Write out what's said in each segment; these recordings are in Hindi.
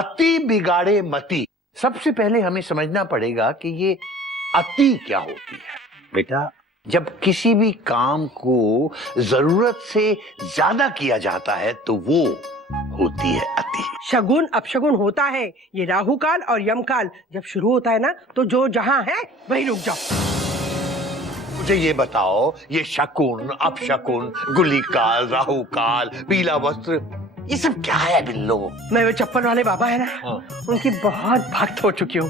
अति बिगाड़े मति। सबसे पहले हमें समझना पड़ेगा कि ये अति क्या होती है। बेटा, जब किसी भी काम को जरूरत से ज्यादा किया जाता है तो वो होती है अति। शगुन अपशगुन होता है, ये राहु काल और यम काल जब शुरू होता है ना, तो जो जहां है वहीं रुक जाओ। मुझे ये बताओ, ये शकुन अपशकुन, गुली काल, राहु काल, पीला वस्त्र, ये सब क्या है बिल्लो? मैं वो चप्पल वाले बाबा है ना, उनकी बहुत भक्त हो चुकी हूँ।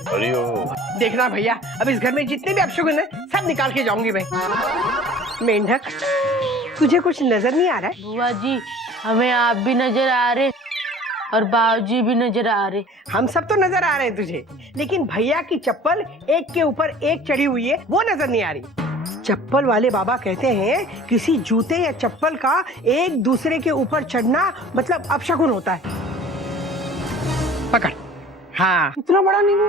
देखना भैया, अब इस घर में जितने भी अपशगुन है सब निकाल के जाऊंगी मैं। मेंढक, तुझे कुछ नजर नहीं आ रहा है? बुआ जी, हमें आप भी नजर आ रहे और बाबूजी भी नजर आ रहे। हम सब तो नजर आ रहे हैं तुझे, लेकिन भैया की चप्पल एक के ऊपर एक चढ़ी हुई है, वो नजर नहीं आ रही। चप्पल वाले बाबा कहते हैं किसी जूते या चप्पल का एक दूसरे के ऊपर चढ़ना मतलब अपशगुन होता है। पकड़। हाँ, इतना बड़ा नींबू,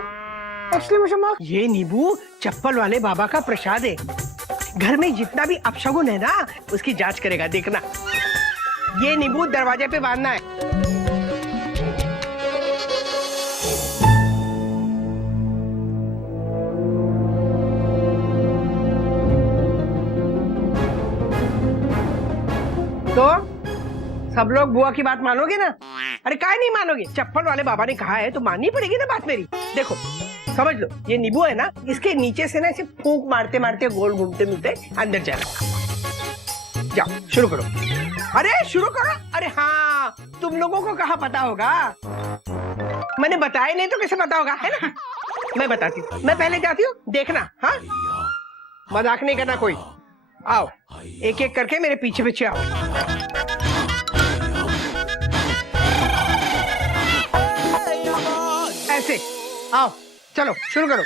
एक्सक्लेमेशन मार्क। ये नींबू चप्पल वाले बाबा का प्रसाद है। घर में जितना भी अपशगुन है ना, उसकी जांच करेगा, देखना। ये नींबू दरवाजे पे बांधना है। तो सब लोग बुआ की बात मानोगे ना? अरे काहे नहीं मानोगे? चप्पल वाले बाबा ने कहा है तो माननी पड़ेगी ना बात मेरी। देखो, समझ लो, ये नींबू है ना, इसके नीचे से ना ऐसे फूंक मारते मारते गोल घूमते घूमते अंदर जाना। जाओ शुरू करो। अरे शुरू करो। अरे हाँ, तुम लोगों को कहाँ पता होगा? मैंने बताया नहीं तो कैसे पता होगा, है ना? मैं बताती हूँ, मैं पहले जाती हूँ, देखना। हाँ, मजाक नहीं करना कोई। आओ, एक एक करके मेरे पीछे पीछे आओ। ऐसे आओ, चलो शुरू करो।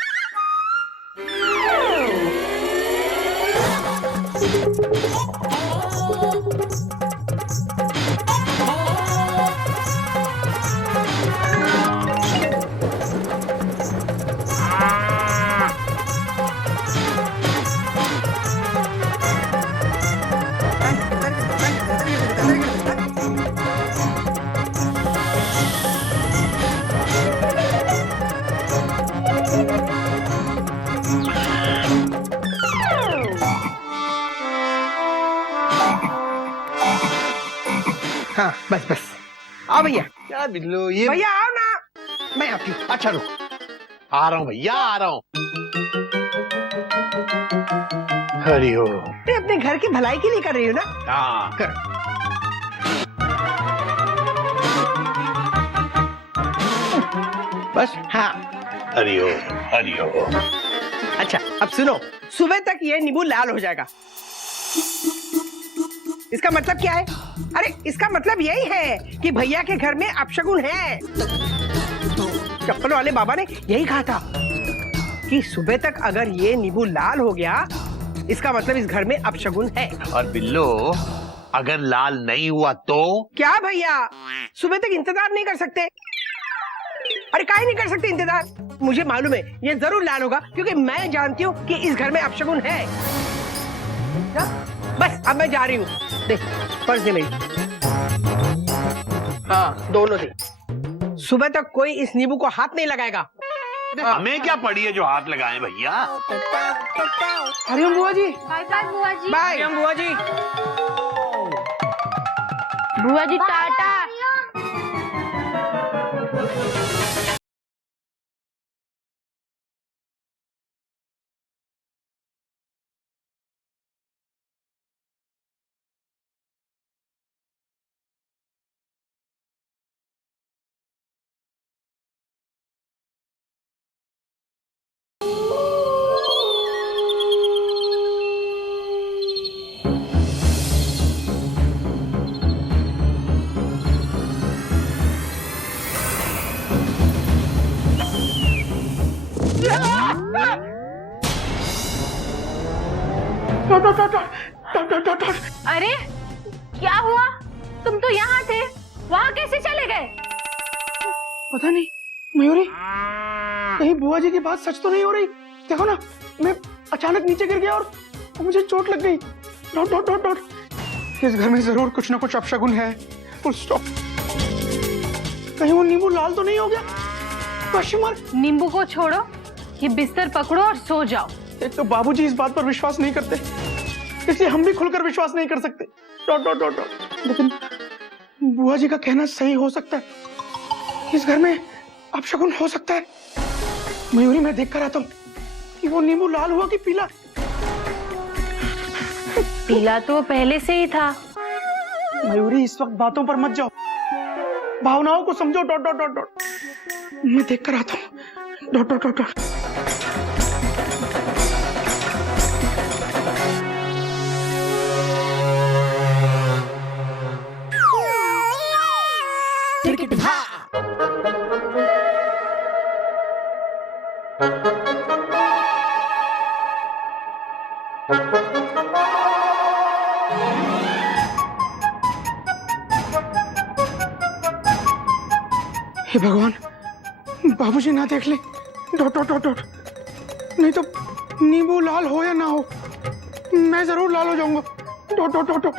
हाँ, बस बस आओ भैया। क्या बिल्लो ये? भैया आओ ना, मैं आती हूँ। अच्छा रुक, आ रहा हूँ भैया, आ रहा हूँ। हरिओम। मैं अपने घर की भलाई के लिए कर रही हूँ ना। हाँ कर। बस। हाँ, हरिओम हरिओम। अच्छा अब सुनो, सुबह तक ये नींबू लाल हो जाएगा। इसका मतलब क्या है? अरे इसका मतलब यही है कि भैया के घर में अपशगुन है। चप्पल वाले बाबा ने यही कहा था कि सुबह तक अगर ये नींबू लाल हो गया, इसका मतलब इस घर में अपशगुन है। और बिल्लो, अगर लाल नहीं हुआ तो? क्या भैया, सुबह तक इंतजार नहीं कर सकते? अरे काहे नहीं कर सकते इंतजार? मुझे मालूम है ये जरूर लाल होगा, क्योंकि मैं जानती हूँ कि इस घर में अपशगुन है। क्या? बस अब मैं जा रही हूँ। देख, पर्स दे मेरी। हाँ, दोनों दे। सुबह तक कोई इस नींबू को हाथ नहीं लगाएगा। हमें क्या पड़ी है जो हाथ लगाए भैया? हरिओम बुआ जी। बाय बाय बुआ जी। बाय बुआ जी। बुआ जी टाटा। अरे क्या हुआ? तुम तो यहाँ थे, वहाँ कैसे चले गए? पता नहीं मयूरी, कहीं बुआ जी की बात सच तो नहीं हो रही। देखो ना, मैं अचानक नीचे गिर गया और मुझे चोट लग गई। Dot dot dot dot. इस घर में जरूर कुछ ना कुछ अपशगुन है। Full stop. कहीं वो नींबू लाल तो नहीं हो गया? Question mark. नींबू को छोड़ो, ये बिस्तर पकड़ो और सो जाओ। एक तो बाबूजी इस बात पर विश्वास नहीं करते, इसलिए हम भी खुलकर विश्वास नहीं कर सकते। Dot dot dot dot. लेकिन बुआ जी का कहना सही हो सकता है, इस घर में अपशगुन हो सकता है। मयूरी, मैं देख कर आता हूँ कि वो नींबू लाल हुआ कि पीला। पीला तो पहले से ही था। मयूरी, इस वक्त बातों पर मत जाओ, भावनाओं को समझो। Dot dot dot dot. मैं देख कर आता हूँ। Dot dot dot dot. हे भगवान, बाबूजी ना देख ले। Dot dot dot dot. नहीं तो नींबू लाल हो या ना हो, मैं जरूर लाल हो जाऊंगा। Dot dot dot dot.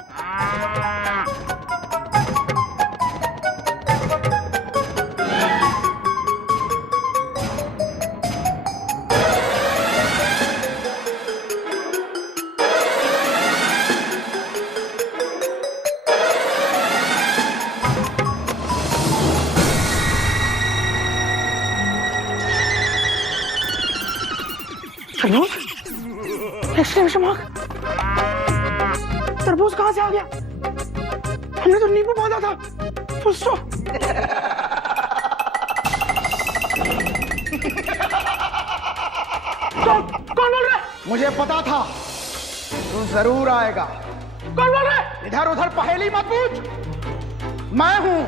Exclamation mark. तरबूज कहां से आ गया? हमने तो नींबू बांधा था। Full stop. कौन बोल रहा है? मुझे पता था तू जरूर आएगा। कौन बोल रहा है? इधर उधर पहेली मत पूछ, मैं हूं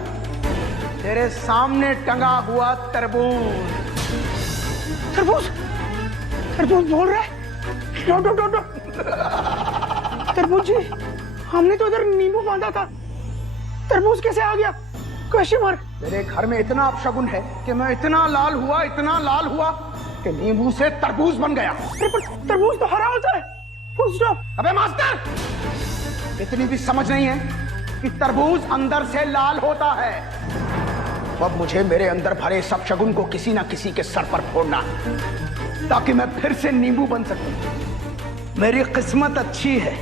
तेरे सामने टंगा हुआ तरबूज। तरबूज? तरबूज बोल रहा है? Dot dot dot dot. तरबूज जी, हमने तो इधर नींबू बांधा था, तरबूज कैसे आ गया? Question mark. मेरे घर में इतना अपशगुन है कि मैं इतना लाल हुआ कि नींबू से तरबूज बन गया। पर तरबूज तो हरा होता है। Full stop. अबे मास्टर, इतनी भी समझ नहीं है कि तरबूज अंदर से लाल होता है। अब मुझे मेरे अंदर भरे इस अपशगुन को किसी ना किसी के सर पर फोड़ना है, ताकि मैं फिर से नींबू बन सकूं। मेरी किस्मत अच्छी है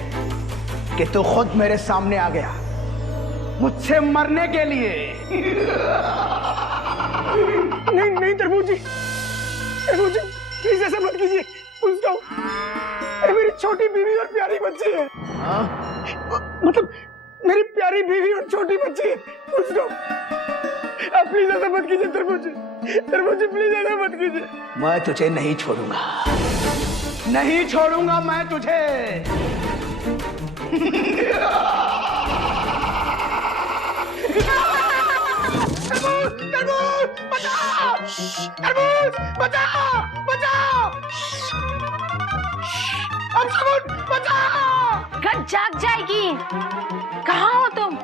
कि तू खुद मेरे सामने आ गया, मुझसे मरने के लिए। नहीं नहीं तरबूज जी, तरबूज जी प्लीज ऐसा मत कीजिए। Full stop. अरे मेरी छोटी बीवी और प्यारी बच्ची है। मतलब मेरी प्यारी बीवी और छोटी बच्ची है। Full stop. आप प्लीज ऐसा मत कीजिए तरबूज जी। तरबूज जी प्लीज ऐसा मत कीजिए। मैं तुझे नहीं छोड़ूंगा, नहीं छोड़ूंगा मैं तुझे। तरबूज, तरबूज, बचाओ! तरबूज, बचाओ! बचाओ! अपशगुन, बचाओ! घर जाग जाएगी। कहाँ हो तुम?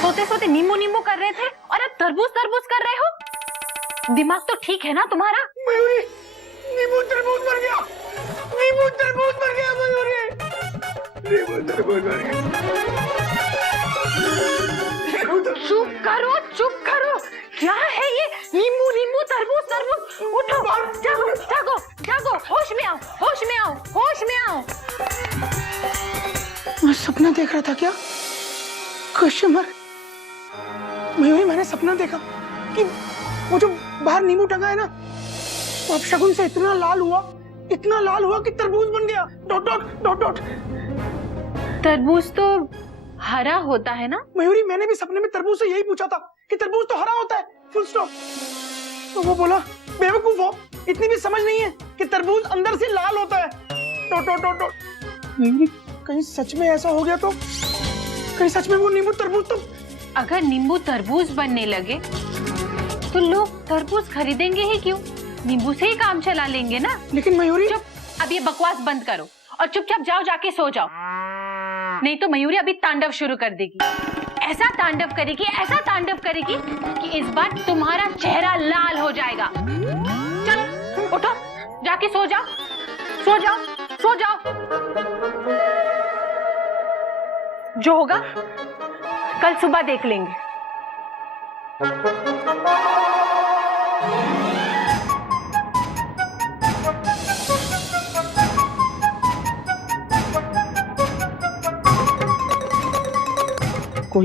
सोते सोते नींबू नींबू कर रहे थे और अब तरबूज तरबूज कर रहे हो। दिमाग तो ठीक है ना तुम्हारा? मयूरी, नींबू तरबूज बन गया। नींबू तरबूज बन गया मयूरी। नींबू तरबूज बन गया। चुप करो। क्या है ये? नींबू नींबू तरबूज तरबूज। उठो, जागो जागो जागो। होश में आओ, होश में आओ, होश में आओ। मैं सपना देख रहा था क्या? Question mark. मयूरी, मैंने सपना देखा कि वो जो बाहर नींबू टंगा है ना, वो अपशगुन से इतना लाल हुआ कि तरबूज बन गया। Dot dot dot dot. तरबूज तो हरा होता है ना? मयूरी, मैंने भी सपने में तरबूज से यही पूछा था कि तरबूज तो हरा होता है। Full stop. तो वो बोला, बेवकूफ हो, इतनी भी समझ नहीं है कि तरबूज अंदर से लाल होता है। Dot dot dot dot. Mayuri, कहीं सच में ऐसा हो गया तो? कहीं सच में वो नींबू तरबूज तो? अगर नींबू तरबूज बनने लगे तो लोग तरबूज खरीदेंगे ही क्यों? नींबू से ही काम चला लेंगे ना। लेकिन मयूरी, चुप, अब ये बकवास बंद करो और चुपचाप जाओ, जाके सो जाओ। नहीं तो मयूरी अभी तांडव शुरू कर देगी। ऐसा तांडव करेगी कि इस बार तुम्हारा चेहरा लाल हो जाएगा। चल उठो, जाके सो जाओ, सो जाओ, सो जाओ। जो होगा कल सुबह देख लेंगे। कोई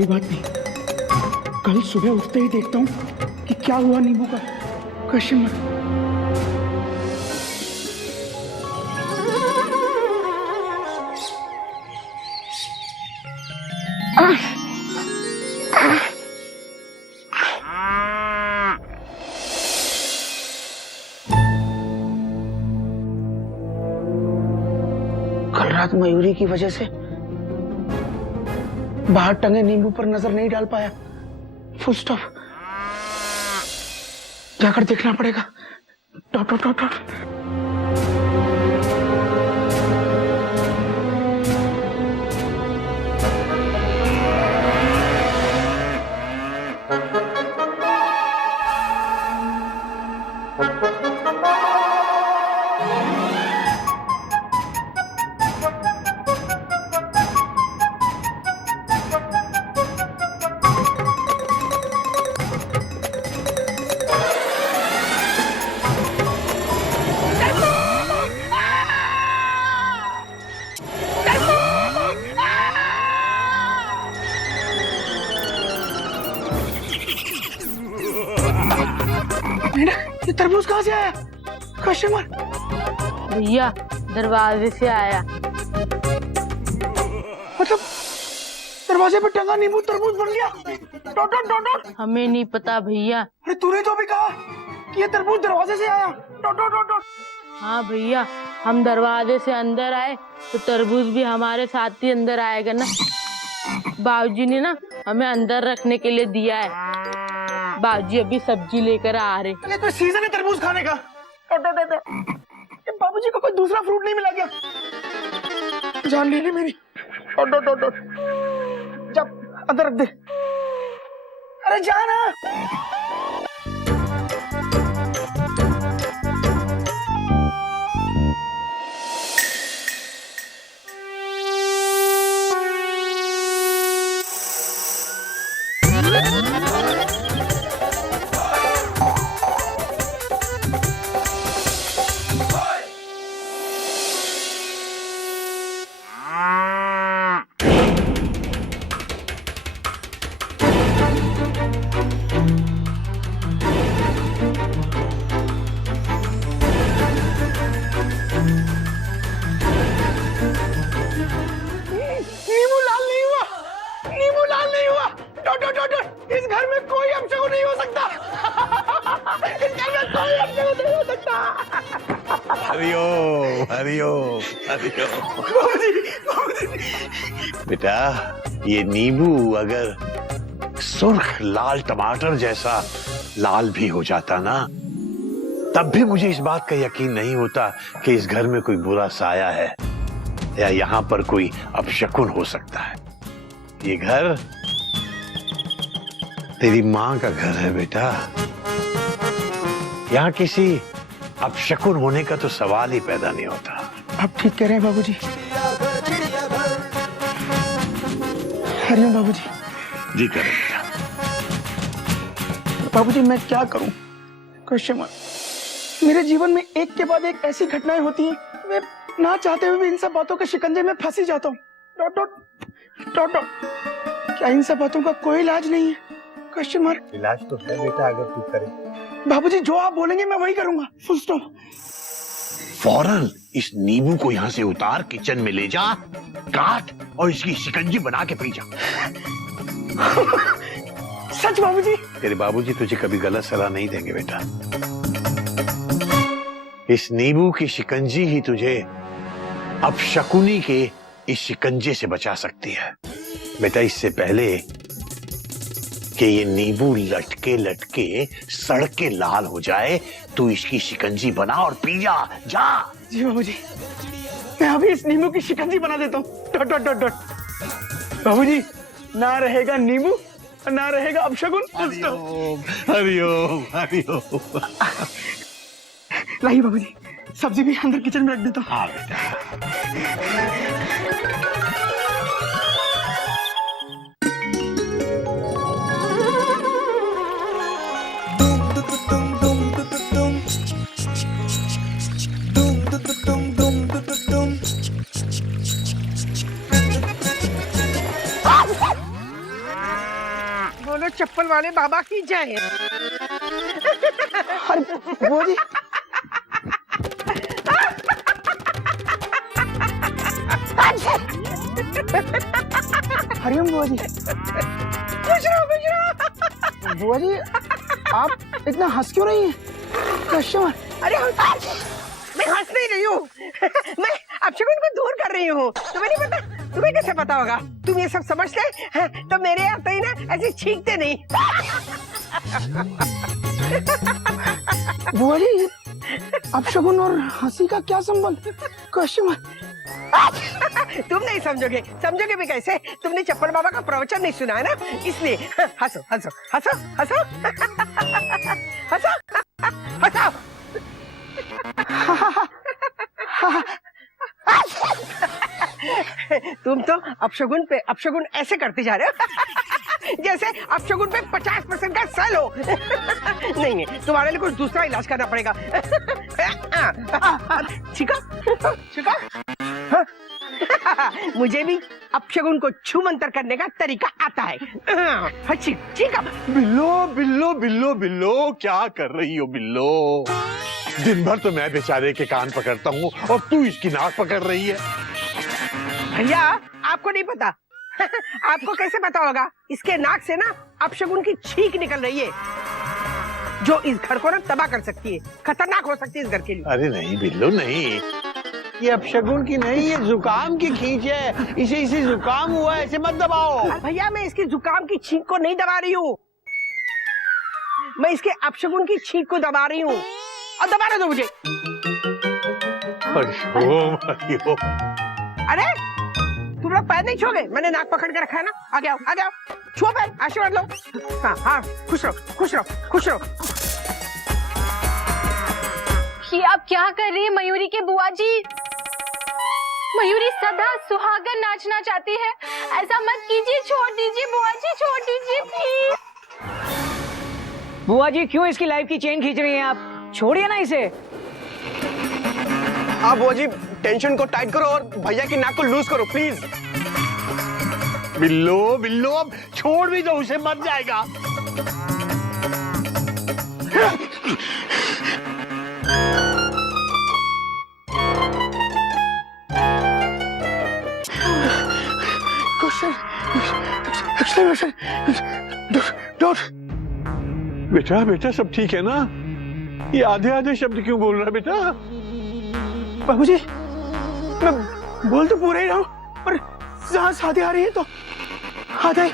बात नहीं, कल सुबह उठते ही देखता हूँ कि क्या हुआ नींबू का। Question mark. कल रात मयूरी की वजह से बाहर टंगे नींबू पर नजर नहीं डाल पाया। Full stop. जाकर देखना पड़ेगा। Dot dot dot dot. ये तरबूज कहाँ से आया? Question mark. भैया दरवाजे से आया। मतलब दरवाजे पर टंगा नींबू तरबूज बन गया। Dot dot dot dot. हमें नहीं पता भैया। अरे तूने तो अभी कहा कि ये तरबूज दरवाजे से आया। Dot dot dot dot. हाँ भैया, हम दरवाजे से अंदर आए तो तरबूज भी हमारे साथ ही अंदर आएगा ना। बाबूजी ने ना हमें अंदर रखने के लिए दिया है। बाबूजी अभी सब्जी लेकर आ रहे। अरे कोई सीजन है तरबूज खाने का। बाबूजी को कोई दूसरा फ्रूट नहीं मिला क्या? जान ली मेरी। Dot dot dot dot. जब अंदर रख दे। अरे जाना। इस घर में कोई अपशगुन नहीं हो सकता। इस घर में कोई अपशगुन नहीं हो सकता। हरिओम हरिओम हरिओम। बेटा ये नींबू अगर सुर्ख लाल टमाटर जैसा लाल भी हो जाता ना, तब भी मुझे इस बात का यकीन नहीं होता कि इस घर में कोई बुरा साया है या यहाँ पर कोई अपशकुन हो सकता है। ये घर तेरी माँ का घर है बेटा। यहाँ किसी अपशकुन होने का तो सवाल ही पैदा नहीं होता। आप ठीक कह रहे हैं बाबूजी। हरिओम बाबूजी। जी करें बेटा। बाबूजी मैं क्या करूं? Question mark. मेरे जीवन में एक के बाद एक ऐसी घटनाएं होती हैं, मैं ना चाहते हुए भी इन सब बातों के शिकंजे में फंसी जाता हूँ। Dot dot dot dot. क्या इन सब बातों का कोई इलाज नहीं है? Question mark. इलाज तो है बेटा, अगर तू करे। बाबूजी जो आप बोलेंगे मैं वही करूंगा। Full stop. फौरन इस नींबू को यहाँ से उतार किचन में ले जा, काट और इसकी शिकंजी बना के पी जा। सच बाबूजी? तेरे बाबूजी तुझे कभी गलत सलाह नहीं देंगे बेटा। इस नींबू की शिकंजी ही तुझे अपशकुनी के इस शिकंजे से बचा सकती है बेटा। इससे पहले कि ये नींबू लटके लटके सड़ के लाल हो जाए, तू इसकी शिकंजी बना और पी जा। जा। जी बाबूजी, मैं अभी इस नींबू की शिकंजी बना देता हूँ। Dot dot dot dot. बाबूजी ना रहेगा नींबू और ना रहेगा अपशगुन। हरिओम हरिओम। लाइए बाबूजी, सब्जी भी अंदर किचन में रख देता हूँ। हाँ बेटा। बोलो चप्पल वाले बाबा की जय। अरे बुआ जी, हरिओम बुआ जी। खुश रहो खुश रहो। बुआ जी, आप इतना हंस क्यों रही हैं? कस्टमर। अरे मैं हंस नहीं रही हूँ। मैं अपशगुन को दूर कर रही हूँ। तुम्हें नहीं पता? तुम्हें कैसे पता होगा? तुम ये सब समझ ले तो मेरे आते ही ना ऐसे छींकते नहीं। बुआ जी, अपशगुन और हंसी का क्या संबंध? कस्टमर। तुम नहीं समझोगे, समझोगे भी कैसे? तुमने चप्पल बाबा का प्रवचन नहीं सुना है ना, इसलिए। हंसो हंसो हंसो हंसो हंसो हंसो। तुम तो अपशगुन ऐसे करते जा रहे हो जैसे अपशगुन पे 50% का सेल हो। नहीं है, तुम्हारे लिए कुछ दूसरा इलाज करना पड़ेगा। छिका मुझे भी अपशगुन को छू मंतर करने का तरीका आता है। छिका। बिल्लो बिल्लो बिल्लो बिल्लो, क्या कर रही हो बिल्लो? दिन भर तो मैं बेचारे के कान पकड़ता हूँ और तू इसकी नाक पकड़ रही है। भैया आपको नहीं पता। आपको कैसे पता होगा? इसके नाक से ना अपशगुन की छींक निकल रही है, जो इस घर को ना तबाह कर सकती है, खतरनाक हो सकती है इस घर के लिए। अरे नहीं बिल्लो नहीं, ये अपशगुन की नहीं, ये जुकाम की खींच है। इसे जुकाम हुआ है, ऐसे मत दबाओ। भैया मैं इसकी जुकाम की छींक को नहीं दबा रही हूँ, मैं इसके अपशगुन की छींक को दबा रही हूँ। और दबाने दो मुझे। अरे तुम लोग पैर नहीं छोगे, मैंने नाक पकड़ के रखा है ना। आगे आओ आगे आओ, छुओ पैर, आशीर्वाद लो। हाँ हाँ, खुश रहो खुश रहो खुश रहो। ये आप क्या कर रही है मयूरी के बुआ जी? मयूरी सदा सुहागन नाचना चाहती है, ऐसा मत कीजिए। छोड़ दीजिए बुआ जी, छोड़ दीजिए प्लीज। बुआ जी, क्यों इसकी लाइफ की चेन खींच रही हैं आप? छोड़िए ना इसे। आप बुआ जी टेंशन को टाइट करो और भैया की नाक को लूज करो प्लीज। बिल्लो बिल्लो, अब छोड़ भी दो उसे, मर जाएगा। बेटा बेटा सब ठीक है ना? ये आधे आधे शब्द क्यों बोल रहा है बेटा? बाबूजी, मैं बोल तो पूरा ही रहा हूँ, पर सांस आधे आ रही है तो आधा ही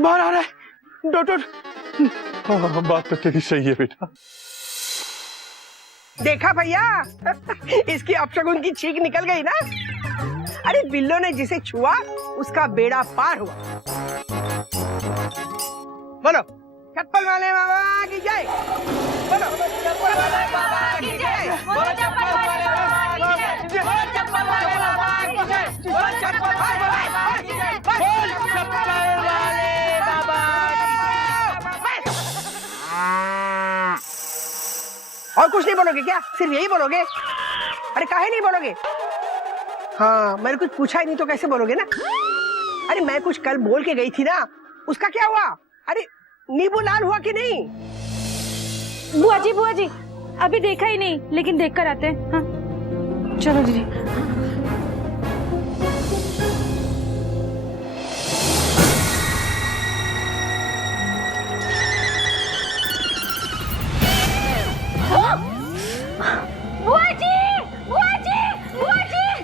बाहर आ रहा है। Dot dot. हाँ, बात तो तेरी सही है बेटा। देखा भैया, इसकी अपशगुन की छींक निकल गई ना। अरे बिल्लो ने जिसे छुआ उसका बेड़ा पार हुआ। बोलो चप्पल वाले बाबा की जय। बोलो चप्पल वाले बाबा की जय। बोलो चप्पल वाले बाबा की जय। बोलो चप्पल वाले बाबा की जय। बोलो चप्पल वाले बाबा की जय। बोलो चप्पल वाले बाबा की जय। और कुछ नहीं बोलोगे क्या? सिर्फ यही बोलोगे? अरे काहे नहीं बोलोगे? हाँ, मैंने कुछ पूछा ही नहीं तो कैसे बोलोगे ना? अरे मैं कुछ कल बोल के गई थी ना, उसका क्या हुआ? अरे नींबू लाल हुआ कि नहीं? बुआ जी अभी देखा ही नहीं, लेकिन देख कर आते हैं। हाँ चलो दीदी। बुआ जी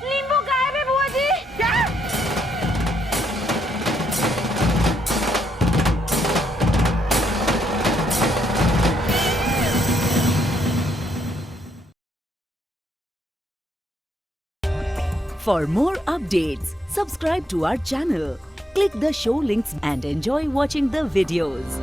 नींबू गायब है बुआ जी। क्या? For more updates, subscribe to our channel, click the show links and enjoy watching the videos.